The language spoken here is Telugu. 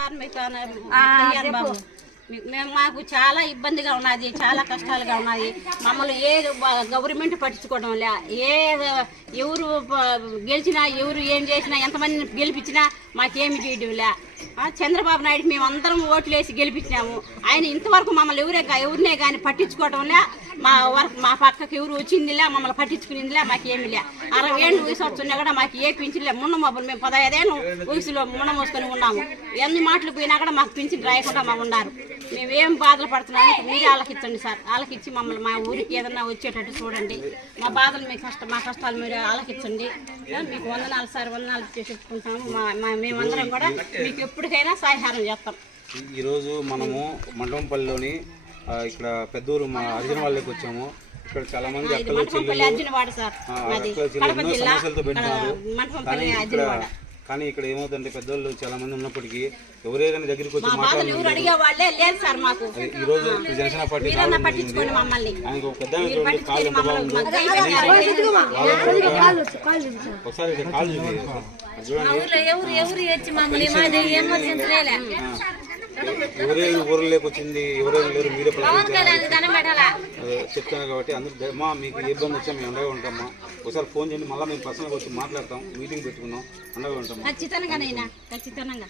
సార్ మేము మాకు చాలా ఇబ్బందిగా ఉన్నది, చాలా కష్టాలుగా ఉన్నాయి. మమ్మల్ని ఏ గవర్నమెంట్ పట్టించుకోవడం లే, ఎవరు గెలిచినా ఎవరు ఏం చేసినా ఎంతమందిని గెలిపించినా మాకేమి చేయడం లే. చంద్రబాబు నాయుడు మేము అందరం ఓట్లు వేసి గెలిపించినాము. ఆయన ఇంతవరకు మమ్మల్ని ఎవరినే కానీ పట్టించుకోవడం లే. మా పక్కకి ఎవరు వచ్చిందిలే, మమ్మల్ని పట్టించుకునిందిలే, మాకేమి లే. 60 ఏళ్ళు వయసు వస్తున్నా కూడా మాకు ఏ పింఛన్లే. మున్న మొబైల్ మేము 15 ఏళ్ళు వయసులో మున్న మోసుకొని ఉన్నాము. ఎన్ని మాటలు పోయినా కూడా మాకు పింఛన్ రాయకుండా మాకు ఉన్నారు. మేము ఏం బాధలు పడుతున్నాము మీరే ఆలకించండి సార్. ఆలకించి మమ్మల్ని మా ఊరికి ఏదన్నా వచ్చేటట్టు చూడండి. మా బాధలు మా కష్టాలు మీరు ఆలకించండి. మీకు వందనాలు సార్, వందనాలు చెప్పుకుంటాము. మేమందరం కూడా మీకు ఎప్పటికైనా సహాయం చేస్తాం. ఈరోజు మనము మండపంపల్లిలోని ఇక్కడ పెద్దూరు మా అర్జున వాళ్ళకి వచ్చాము. ఇక్కడ చాలా మంది అక్కలు సమస్యలతో పెట్టుకున్నారు. కానీ ఇక్కడ ఏమవుతుందంటే పెద్దోళ్ళు చాలా మంది ఉన్నప్పటికీ ఎవరైనా దగ్గరికి వచ్చి మాట్లాడారు. ఈ రోజు జనసేన పార్టీ ఆయనకు ఒక పెద్ద కాలు ఎంత బాగుంది ఒకసారి కాలు ఎవరైనా ఊరు లేకొచ్చింది, ఎవరైనా లేరు మీరే చెప్తాను కాబట్టి అందరూ మా మీకు ఇబ్బంది వచ్చా మేము అండగా ఉంటామా. ఒకసారి ఫోన్ చేయండి, మళ్ళీ మేము పర్సనల్గా వచ్చి మాట్లాడతాం, మీటింగ్ పెట్టుకున్నాం, అండగా ఉంటాం. ఖచ్చితంగా